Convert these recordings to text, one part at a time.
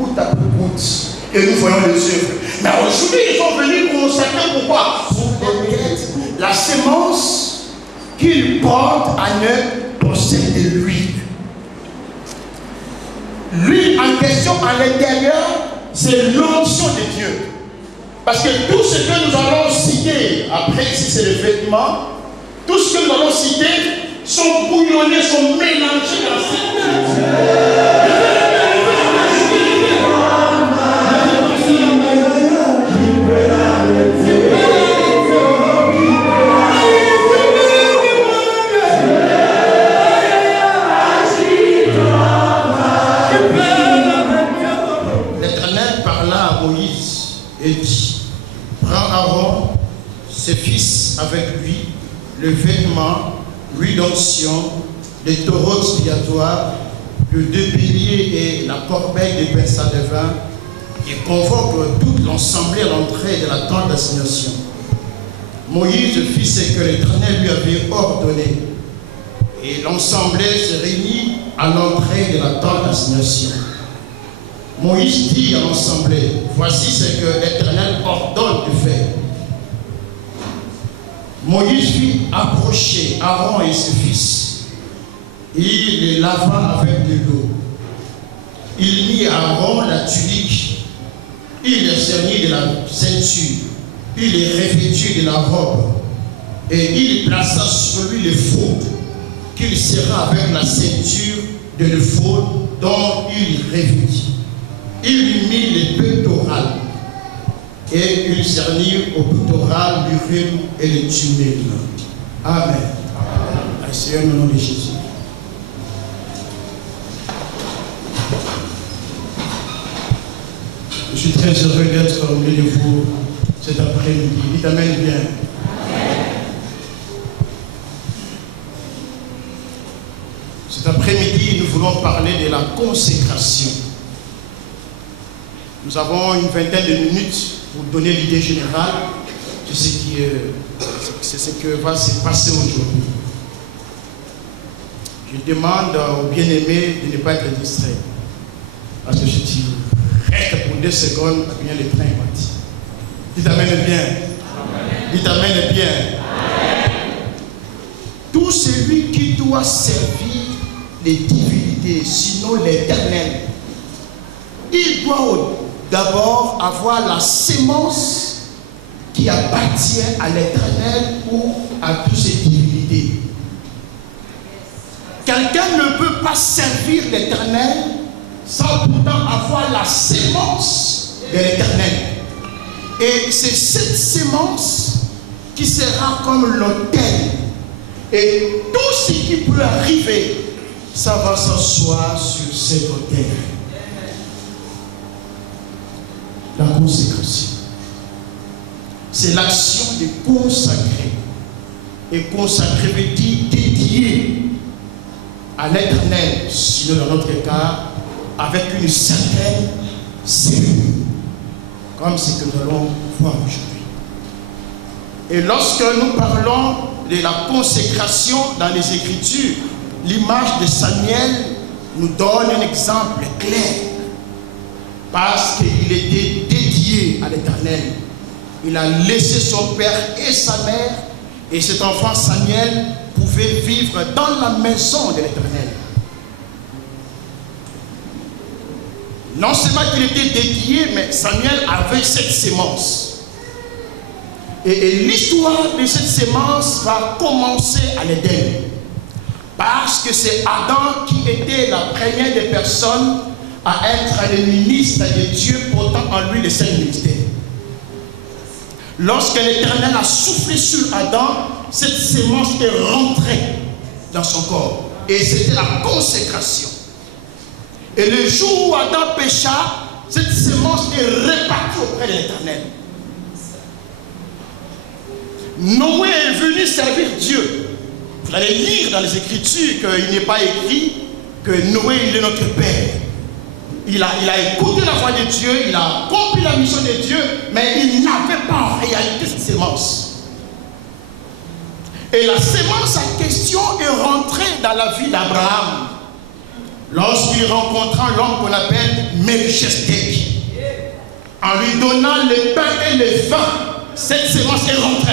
goutte à goutte. Et nous voyons les œuvres. Mais aujourd'hui, ils sont venus consacrer pourquoi? La sémence qu'ils portent en eux possède de l'huile. L'huile en question à l'intérieur, c'est l'onction de Dieu. Parce que tout ce que nous allons citer, après ici c'est le vêtement, tout ce que nous allons citer sont bouillonnés, sont mélangés dans cette L'Éternel parla à Moïse et dit: prends Aaron, ses fils avec lui, le vêtement, l'huile d'onction, les taureaux expiatoires, le deux piliers et la corbeille des pincées de vin, et convoque toute l'assemblée à l'entrée de la tente d'assignation. Moïse fit ce que l'Éternel lui avait ordonné, et l'assemblée se réunit à l'entrée de la tente d'assignation. Moïse dit à l'assemblée: voici ce que l'Éternel ordonne de faire. Moïse fit approcher Aaron et ses fils. Il les lava avec de l'eau. Il mit à Aaron la tunique. Il les cernit de la ceinture. Il les revêtit de la robe. Et il plaça sur lui l'éphod, qu'il serra avec la ceinture de l'éphod dont il revêtit. Il lui mit les pectorales. Et il cernit au pectoral l'Urim et le Thummim. Amen. Seigneur, au nom de Jésus. Je suis très heureux d'être au milieu de vous cet après-midi. Dites Amen bien. Amen. Cet après-midi, nous voulons parler de la consécration. Nous avons une vingtaine de minutes pour donner l'idée générale de ce que va se passer aujourd'hui. Je demande aux bien-aimés de ne pas être distraits. Parce que je dis, reste pour 2 secondes, bien le train est parti. Dites Amen bien. Amen. Dites Amen bien. Amen. Tout celui qui doit servir les divinités, sinon l'Éternel, il doit d'abord avoir la sémence qui appartient à l'Éternel ou à toutes ces divinités. Quelqu'un ne peut pas servir l'Éternel sans pourtant avoir la sémence de l'Éternel. Et c'est cette sémence qui sera comme l'autel. Et tout ce qui peut arriver, ça va s'asseoir sur cet autel. La consécration. C'est l'action de consacrer. Et consacrer veut dire dédier à l'Éternel, sinon dans notre cas, avec une certaine cérémonie, comme ce que nous allons voir aujourd'hui. Et lorsque nous parlons de la consécration dans les Écritures, l'image de Samuel nous donne un exemple clair, parce qu'il était dédié à l'Éternel. Il a laissé son père et sa mère, et cet enfant Samuel pouvait vivre dans la maison de l'Éternel. Non seulement qu'il était dédié, mais Samuel avait cette sémence. Et l'histoire de cette sémence va commencer à l'Éden. Parce que c'est Adam qui était la première des personnes à être le ministre de Dieu, portant en lui le Saint-Ministère. Lorsque l'Éternel a soufflé sur Adam, cette sémence est rentrée dans son corps. Et c'était la consécration. Et le jour où Adam pécha, cette sémence est répartie auprès de l'Éternel. Noé est venu servir Dieu. Vous allez lire dans les Écritures qu'il n'est pas écrit que Noé il est notre Père. Il a écouté la voix de Dieu, il a accompli la mission de Dieu, mais il n'avait pas en réalité cette sémence. Et la sémence en question est rentrée dans la vie d'Abraham. lorsqu'il rencontra l'homme qu'on appelle Melchisedec, en lui donnant le pain et le vin, cette sémence est rentrée.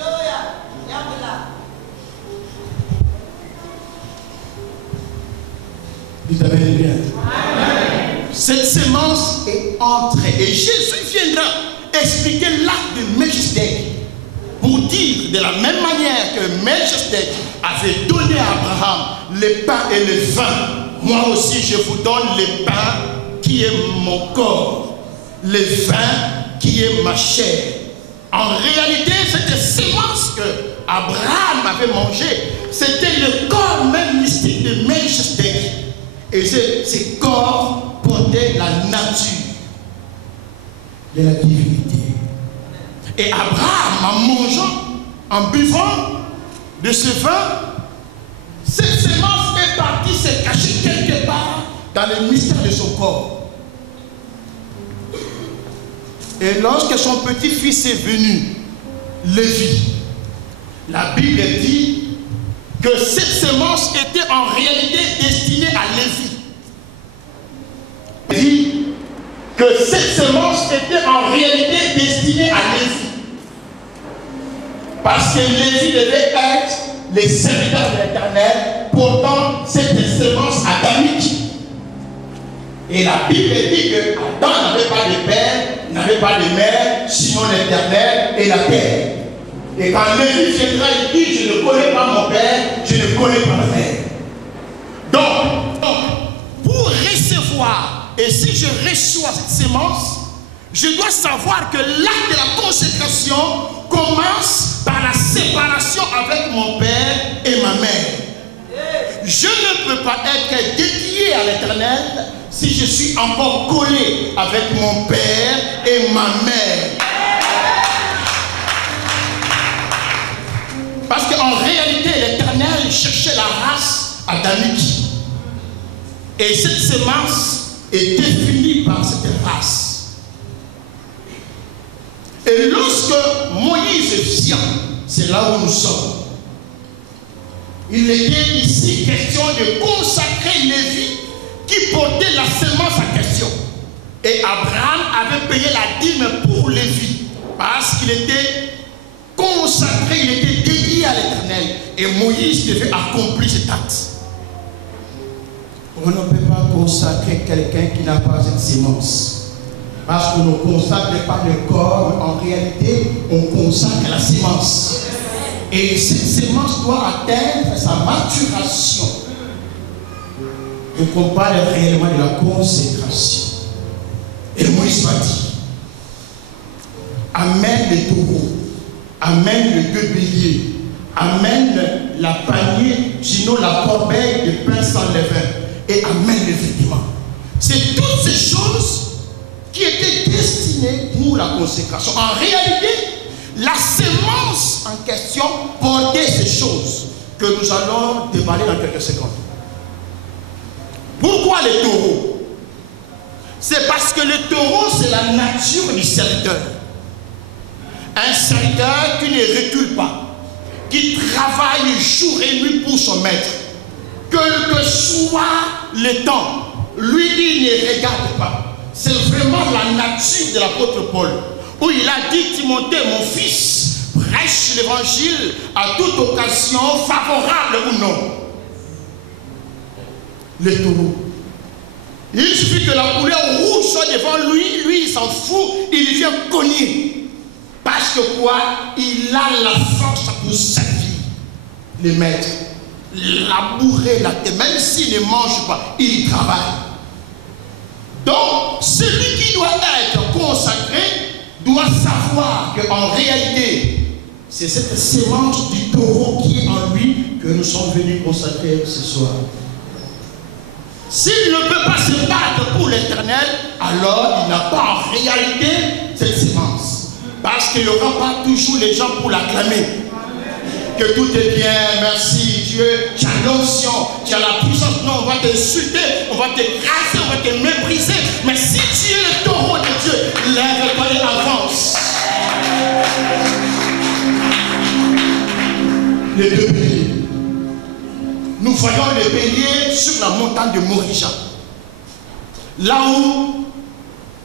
Alléluia. Dites Amen bien. Cette sémence est entrée et Jésus viendra expliquer l'acte de Melchisedec pour dire de la même manière que Melchisedec avait donné à Abraham le pain et le vin, moi aussi je vous donne le pain qui est mon corps, le vin qui est ma chair. En réalité, cette sémence que Abraham avait mangée, c'était le corps même mystique de Melchisedec. Et ces corps portaient la nature de la divinité. Et Abraham, en mangeant, en buvant de ce vin, cette sémence est partie se cacher quelque part dans le mystère de son corps. Et lorsque son petit-fils est venu, Lévi, la Bible dit que cette sémence était en réalité destinée à Lévi. Dit que cette sémence était en réalité destinée à Lévi. Parce que Lévi devait être les serviteurs de l'Éternel, portant cette sémence adamique. Et la Bible dit que Adam n'avait pas de père, n'avait pas de mère, sinon l'Éternel et la terre. Et quand Lévi viendra, il dit, je ne connais pas mon père, je ne connais pas ma mère. Donc, pour recevoir, et si je reçois cette sémence, je dois savoir que l'acte de la consécration commence par la séparation avec mon père et ma mère. Je ne peux pas être dédié à l'Éternel si je suis encore collé avec mon père et ma mère. Parce qu'en réalité, l'Éternel cherchait la race adamique. Et cette sémence est définie par cette race. Et lorsque Moïse vient, c'est là où nous sommes. Il était ici question de consacrer Lévi qui portait la sémence en question. Et Abraham avait payé la dîme pour Lévi parce qu'il était consacré, il était dédié à l'Éternel. Et Moïse devait accomplir cet acte. On ne peut pas consacrer quelqu'un qui n'a pas cette sémence. Parce qu'on ne consacre pas le corps, en réalité, on consacre la sémence. Et cette sémence doit atteindre sa maturation. Donc on parle réellement de la consécration. Et Moïse m'a dit, amène les taureaux, amène les deux béliers, amène la panier, sinon la corbeille de pain sans levain, et amène les vêtements. C'est toutes ces choses qui étaient destinées pour la consécration. En réalité, la sémence en question portait ces choses que nous allons déballer dans quelques secondes. Pourquoi les taureaux? C'est parce que le taureau, c'est la nature du serviteur. Un serviteur qui ne recule pas, qui travaille jour et nuit pour son maître. Quel que soit le temps, lui, il ne regarde pas. C'est vraiment la nature de l'apôtre Paul, où il a dit, Timothée, mon fils, prêche l'évangile à toute occasion, favorable ou non. Le taureau. Il suffit que la couleur rouge soit devant lui, lui il s'en fout, il vient cogner. Parce que quoi? Il a la force pour servir les maîtres, labourer la terre, même s'il ne mange pas, il travaille. Donc, celui qui doit être consacré doit savoir qu'en réalité, c'est cette sémence du taureau qui est en lui que nous sommes venus consacrer ce soir. S'il ne peut pas se battre pour l'Éternel, alors il n'a pas en réalité cette sémence. Parce qu'il n'y aura pas toujours les gens pour l'acclamer. Que tout est bien, merci Dieu, tu as l'onction, tu as la puissance. Non, on va t'insulter, on va t'écraser, on va te mépriser. Mais si tu es le taureau de Dieu, lève-toi et avance. Les deux béliers. nous voyons le bélier sur la montagne de Morija. Là où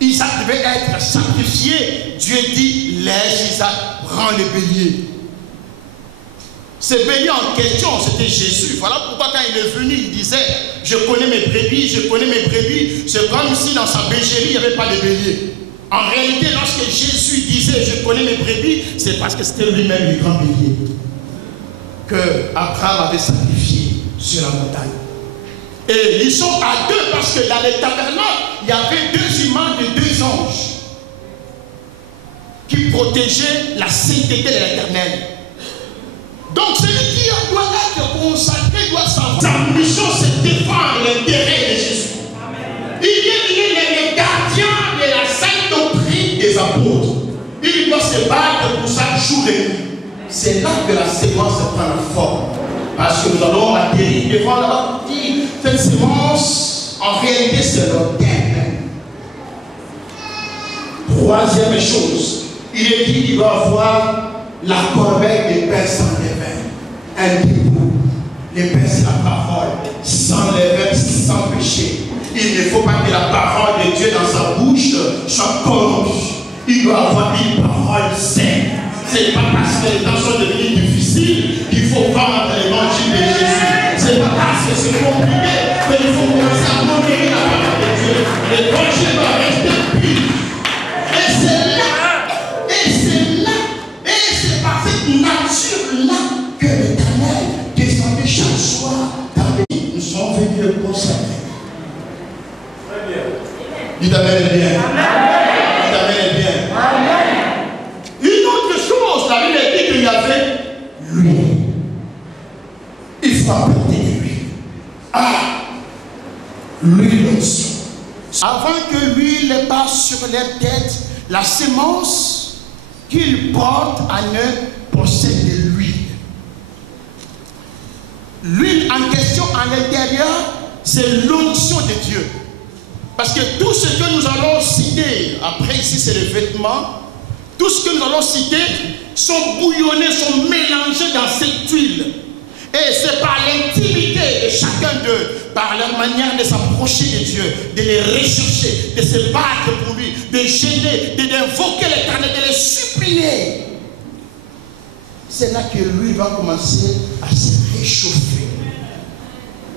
Isaac devait être sacrifié, Dieu dit, laisse Isaac, rends le bélier. Ce bélier en question, c'était Jésus. Voilà pourquoi quand il est venu, il disait, je connais mes brebis, je connais mes brebis. C'est comme si dans sa bergerie, il n'y avait pas de bélier. En réalité, lorsque Jésus disait, je connais mes brebis, c'est parce que c'était lui-même le grand bélier que Abraham avait sacrifié sur la montagne. Et ils sont à deux parce que dans les tabernacles, il y avait deux images de deux anges qui protégeaient la sainteté de l'Éternel. Donc celui qui doit être consacré doit savoir. Sa mission, c'est défendre l'intérêt de Jésus. Il est le gardien de la sainte doctrine des apôtres. Il doit se battre pour ça jour et nuit. C'est là que la sémence prend la forme. Parce que nous allons atterrir devant la dit, cette sémence, en réalité, c'est le thème. Troisième chose, il est dit qu'il doit avoir la corbeille des pains sans levain. Un debout. Les pains, c'est la parole. Sans levain, sans péché. Il ne faut pas que la parole de Dieu dans sa bouche soit corrompue. Il doit avoir une parole saine. Ce n'est pas parce que les temps sont devenus difficiles qu'il faut vendre l'évangile de Jésus. Ce n'est pas parce que c'est compliqué qu'il faut commencer à modérer la parole de Dieu. L'évangile doit rester pur. Et c'est par cette nature-là que l'Éternel descendait chaque soir dans les vies. Nous sommes venus le consacrer. Très bien. Dites Amen bien. Dites Amen bien. Amen. Une autre chose, la Bible dit qu'il y avait l'huile. Il faut apporter de l'huile. L'huile d'onction. Avant que l'huile passe sur leur tête, la sémence qu'ils portent en eux possède de l'huile. L'huile en question à l'intérieur, c'est l'onction de Dieu. Parce que tout ce que nous allons citer, après ici c'est les vêtements, tout ce que nous allons citer sont bouillonnés, sont mélangés dans cette huile. Et c'est par l'intimité de chacun d'eux, par leur manière de s'approcher de Dieu, de les rechercher, de se battre pour lui, de gêner, d'invoquer l'Éternel, de les supplier. C'est là que l'huile va commencer à se réchauffer.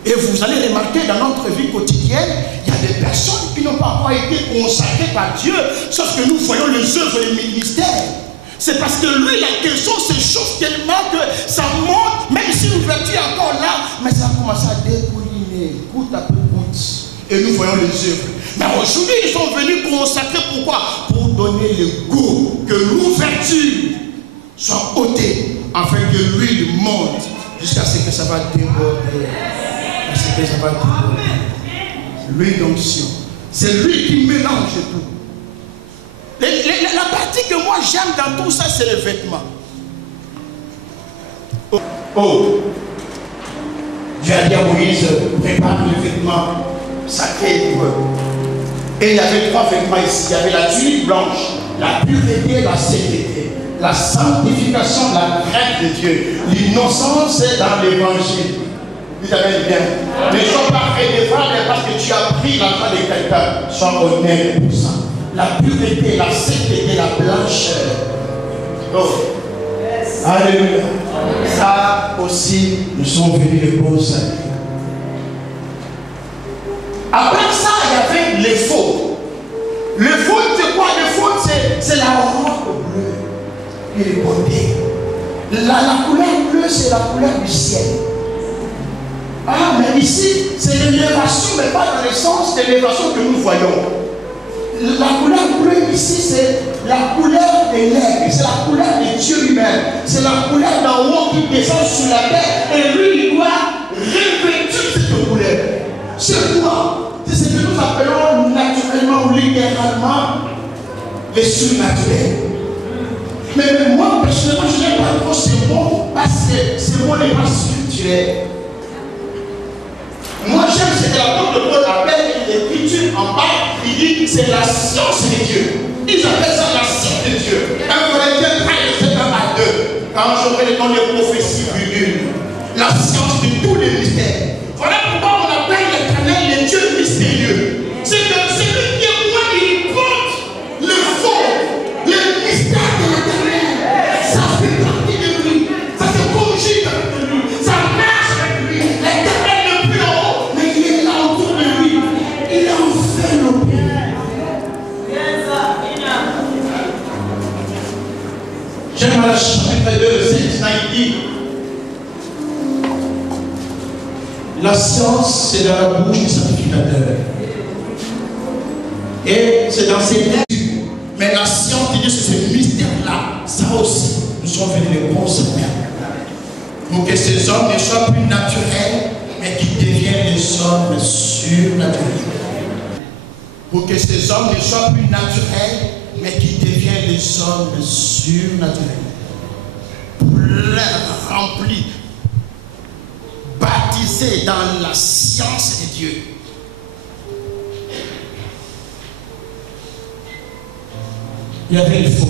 Et vous allez remarquer dans notre vie quotidienne, il y a des personnes qui n'ont pas encore été consacrées par Dieu, sauf que nous voyons les œuvres et les ministères. C'est parce que lui, la question se chauffe tellement que ça monte, même si l'ouverture est encore là, mais ça commence à découliner, goutte après goutte. Et nous voyons les œuvres. Mais aujourd'hui, ils sont venus consacrer pourquoi? Pour donner le goût, que l'ouverture soit ôtée, afin que l'huile monte, jusqu'à ce que ça va déborder. C'est que ça va déborder. L'huile d'onction. C'est lui qui mélange tout. La partie que moi j'aime dans tout ça, c'est les vêtements. Dieu a dit à Moïse, prépare les vêtements sacrés pour eux. Et il y avait trois vêtements ici. Il y avait la tunique blanche, la pureté, la sainteté, la sanctification, la crainte de Dieu. L'innocence est dans l'évangile. Vous savez bien. Ne sois pas redevable parce que tu as pris l'argent de quelqu'un. Sois honnête pour ça. La pureté, la sainteté, la blancheur. Oh. Yes. Alléluia. Ça aussi, nous sommes venus le consacrer. Après ça, il y avait les fautes. Le faute, c'est quoi? Le faute, c'est la robe bleue et les beautés. La couleur bleue, c'est la couleur du ciel. Ah, mais ici, c'est l'élévation, mais pas dans le sens de l'élévation que nous voyons. La couleur bleue ici, c'est la couleur des nègres, c'est la couleur de Dieu lui-même. C'est la couleur d'en haut qui descend sur la terre et lui, il doit revêtir cette couleur. C'est quoi? C'est ce que nous appelons naturellement ou littéralement les surnaturels. Mais moi, personnellement, je n'aime pas trop ce mot parce que ce mot n'est pas spirituel. Moi, j'aime ce que l'apôtre Paul appelle l'écriture en bas. Il dit c'est la science de Dieu. Ils appellent ça la science de Dieu. 1 Corinthiens 13, 1 à 2. Quand j'aurai le temps de prophéties lunes, la science de tous les mystères. Voilà pourquoi on appelle l'Éternel le Dieu mystérieux. C'est que celui qui est moi, il porte le fond, le mystère de l'Éternel. Ça fait partie de lui, ça se conjugue avec lui, ça marche avec lui. L'Éternel n'est plus en haut, mais il est là autour de lui. Il en fait nos pieds. J'aime la chapitre 2, verset 19, il dit la science, c'est dans la bouche du sacrificateur. Et c'est dans ses lèvres. Mais la science, il dit c'est ce mystère-là. Ça aussi, nous sommes venus le consommer. Pour que ces hommes ne soient plus naturels, mais qu'ils deviennent des hommes surnaturels. Pour que ces hommes ne soient plus naturels, mais qu'ils deviennent des hommes surnaturels. Pleins, remplis, baptisés dans la science de Dieu. Il y avait le faux.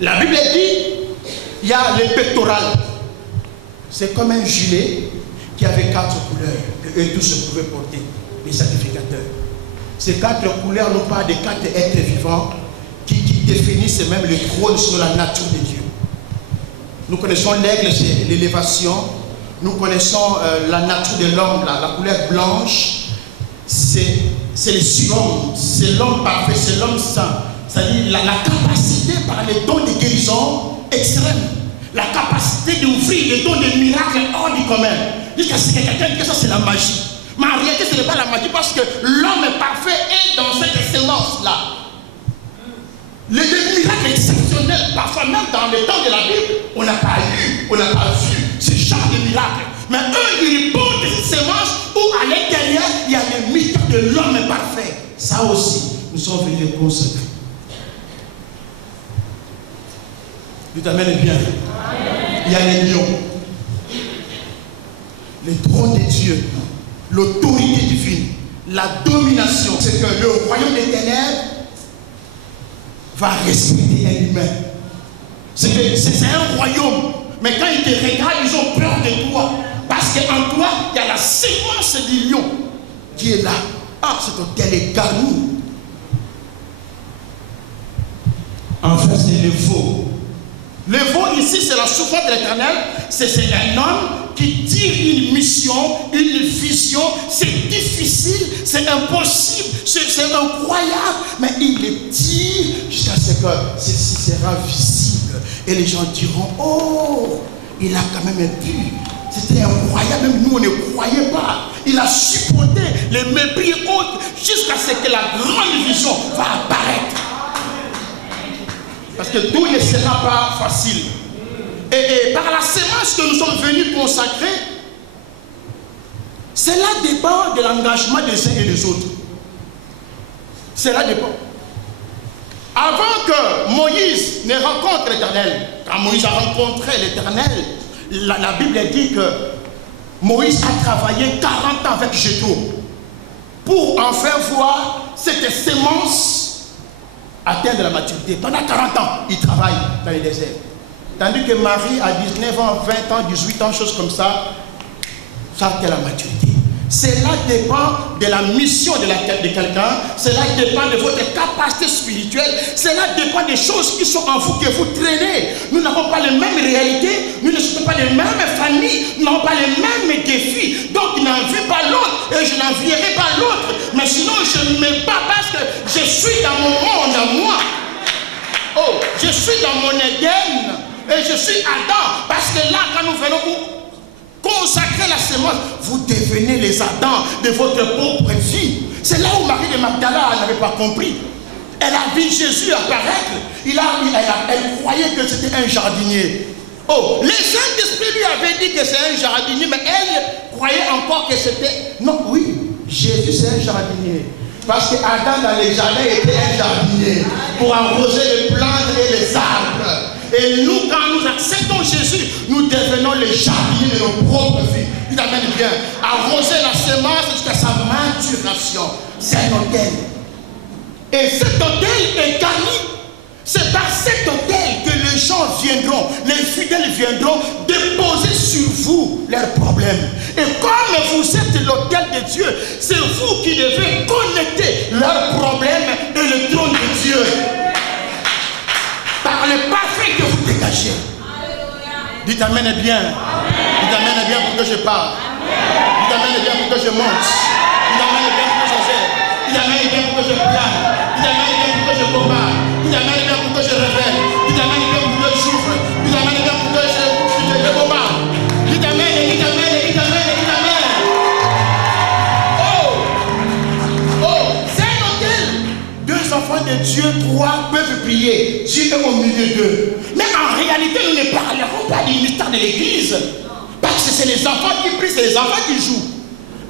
La Bible dit, il y a le pectoral. C'est comme un gilet qui avait 4 couleurs que eux tous pouvaient porter, les sacrificateurs. Ces 4 couleurs n'ont pas de 4 êtres vivants qui définissent même le trône sur la nature de Dieu. Nous connaissons l'aigle, c'est l'élévation. Nous connaissons la nature de l'homme, la couleur blanche. C'est le surhomme, c'est l'homme parfait, c'est l'homme saint. C'est-à-dire la capacité par les dons de guérison extrême. La capacité d'ouvrir les dons de miracles hors du commun. Jusqu'à ce que quelqu'un dise que ça c'est la magie. Mais en réalité ce n'est pas la magie parce que l'homme parfait est dans cette excellence-là. Les miracles exceptionnels, parfois même dans les temps de la Bible, on n'a pas eu, on n'a pas vu ce genre de miracles. Mais eux, ils portent cette sémence où à l'intérieur, il y a le mythe de l'homme parfait. Ça aussi, nous sommes venus les consacrer. Dieu t'amène bien. Il y a les lions, le trône de Dieu, l'autorité divine, la domination. C'est que le royaume des ténèbres va respecter un humain. C'est un royaume. Mais quand ils te regardent, ils ont peur de toi. Parce qu'en toi, il y a la sémence du lion qui est là. Ah, cet hôtel est garni. En fait, c'est le veau. Le veau ici, c'est la souffrance de l'Éternel. C'est un homme qui tire une mission, une vision. C'est difficile, c'est impossible, c'est incroyable. Mais il le tire jusqu'à ce que ceci sera visible. Et les gens diront, oh, il a quand même pu. C'était incroyable, même nous on ne croyait pas. Il a supporté les mépris autres jusqu'à ce que la grande vision va apparaître. Parce que tout ne sera pas facile. Et par la sémence que nous sommes venus consacrer, cela dépend de l'engagement des uns et des autres. Cela dépend. Avant que Moïse ne rencontre l'Éternel, quand Moïse a rencontré l'Éternel, la Bible dit que Moïse a travaillé 40 ans avec Jéthro pour enfin voir cette sémence atteindre la maturité. Pendant 40 ans, il travaille dans les déserts. Tandis que Marie, à 19 ans, 20 ans, 18 ans, choses comme ça, ça atteint la maturité. Cela dépend de la mission de quelqu'un, cela dépend de votre capacité spirituelle, cela dépend des choses qui sont en vous, que vous traînez. Nous n'avons pas les mêmes réalités, nous ne sommes pas les mêmes familles, nous n'avons pas les mêmes défis. Donc je n'envie pas l'autre et je n'envierai pas l'autre. Mais sinon je ne m'aime pas parce que je suis dans mon monde à moi. Oh, je suis dans mon Éden et je suis Adam. Parce que là, quand nous venons consacrer la sémence, vous devenez les Adams de votre propre vie. C'est là où Marie de Magdala n'avait pas compris. Elle a vu Jésus apparaître. Elle croyait que c'était un jardinier. Oh, les Saint-Esprit lui avaient dit que c'est un jardinier, mais elle croyait encore que c'était... Non, oui, Jésus c'est un jardinier. Parce que Adam dans les jardins était un jardinier pour arroser les plantes et les arbres. Et nous, quand nous acceptons Jésus, nous devenons les jardiniers de nos propres vies. Il amène bien. Arroser la sémence jusqu'à sa maturation. C'est un autel. Et cet autel est garni C'est par cet autel que les gens viendront, les fidèles viendront déposer sur vous leurs problèmes. Et comme vous êtes l'autel de Dieu, c'est vous qui devez connecter leurs problèmes et le trône de Dieu. Par le parfum que vous dégagez. Dites Amen et bien. Dites Amen et bien pour que je parle. Dites Amen et bien pour que je monte. Dites Amen et bien pour que je gère. Dites Amen et bien pour que je plane. Dites Amen et bien pour que je combat. Dites Amen et bien pour que je révèle. Dites Amen et bien pour que je souffre. Dites Amen et bien pour que je combat. Dites Amen et dites Amen et dites Amen et dites Amen. Oh, c'est un hôtel. Deux enfants de Dieu, trois peuvent prier. Dieu est au milieu d'eux. Mais en réalité, nous ne parlerons pas du ministère de l'église. Parce que c'est les enfants qui prient, c'est les enfants qui jouent.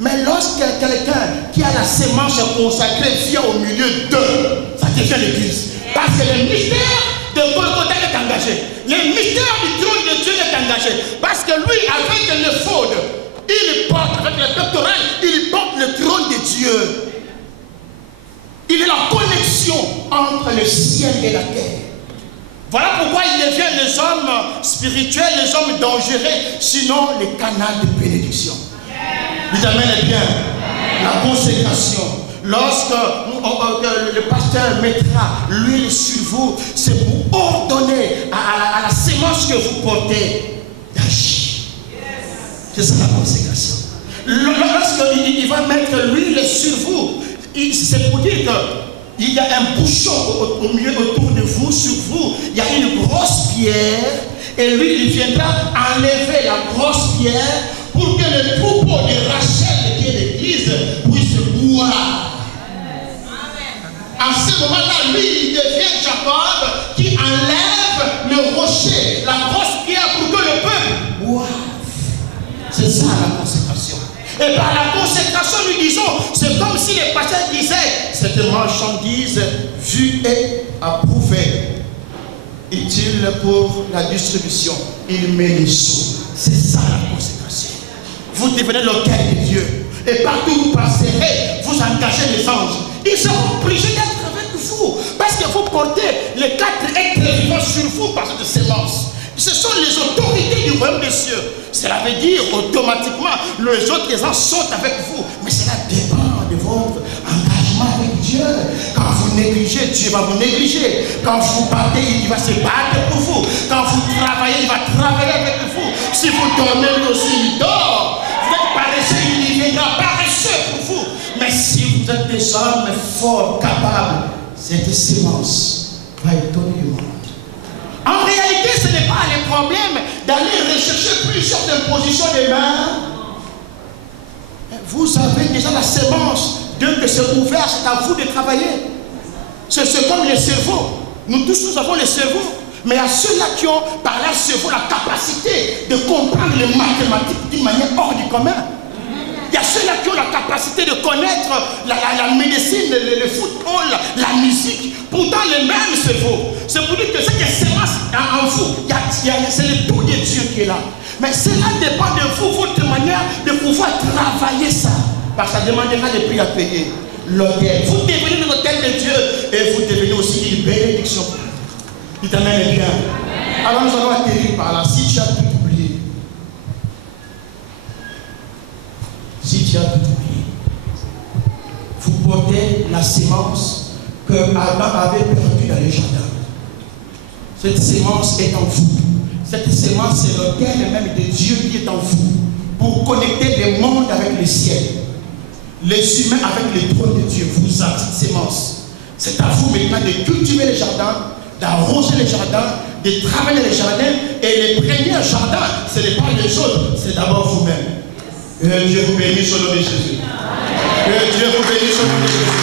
Mais lorsque quelqu'un qui a la sémence consacrée vient au milieu d'eux, ça devient l'église. Parce que le mystère de Golgotha est engagé. Le mystère du trône de Dieu est engagé. Parce que lui, avec le faune, il porte, avec le pectoral, il porte le trône de Dieu. Il est la connexion entre le ciel et la terre. Voilà pourquoi il devient les hommes spirituels, les hommes dangereux, sinon les canaux de bénédiction. Vous amenez bien la consécration. Lorsque le pasteur mettra l'huile sur vous, c'est pour ordonner à la sémence que vous portez d'agir. C'est ça la consécration. Lorsqu'il va mettre l'huile sur vous, c'est pour dire qu'il y a un bouchon au milieu autour de vous, sur vous, il y a une grosse pierre, et lui, il viendra enlever la grosse pierre pour que le troupeau de Rachel, qui est l'église, puisse boire. En ce moment-là, lui, il devient Jacob qui enlève le rocher, la grosse pierre, pour que le peuple boive. C'est ça la consécration. Et par la consécration, nous disons, c'est comme si les pasteurs disaient, cette marchandise vue et approuvée, utile pour la distribution. Il met les sous. C'est ça la consécration. Vous devenez l'autel de Dieu. Et partout où vous passerez, vous engagez les anges. Ils seront obligés d'être avec vous. Parce que vous portez les 4 êtres vivants sur vous par cette sémence. Ce sont les autorités du royaume des cieux. Cela veut dire automatiquement, les autres gens sont avec vous. Mais cela dépend de votre engagement avec Dieu. Quand vous négligez, Dieu va vous négliger. Quand vous battez, il va se battre pour vous. Quand vous travaillez, il va travailler avec vous. Si vous dormez, lui aussi, il dort. Vous êtes paresseux, il viendra paresseux pour vous. Mais si vous êtes des hommes forts, capables, cette sémence va étonner le monde. En réalité, ce n'est pas le problème d'aller rechercher plusieurs impositions des mains. Vous avez déjà la sémence. Dès que c'est ouvert, c'est à vous de travailler. C'est comme le cerveau. Nous tous, nous avons le cerveau. Mais à ceux-là qui ont, par leur cerveau, la capacité de comprendre les mathématiques d'une manière hors du commun. Il y a ceux-là qui ont la capacité de connaître la médecine, le football, la musique. Pourtant, le même cerveau. C'est pour dire que ce qui est sémence en vous, c'est le tout de Dieu qui est là. Mais cela dépend de vous, votre manière de pouvoir travailler ça. Parce que ça demandera des prix à payer. L'autel. Vous devenez l'autel de Dieu et vous devenez aussi une bénédiction. Dites Amen et bien. Alors nous allons atterrir par là. Si tu as tout oublié, si tu as tout oublié, vous portez la sémence que Adam avait perdue dans le jardin. Cette sémence est en vous. Cette sémence, c'est l'autel même de Dieu qui est en vous. Pour connecter les mondes avec le ciel. Les humains avec le trône de Dieu. Vous avez cette sémence. C'est à vous maintenant de cultiver les jardins, d'arroser les jardins, de travailler les jardins. Et les premiers jardins, ce n'est pas les autres, c'est d'abord vous-même. Que Dieu vous bénisse au nom de Jésus. Que Dieu vous bénisse au nom de Jésus.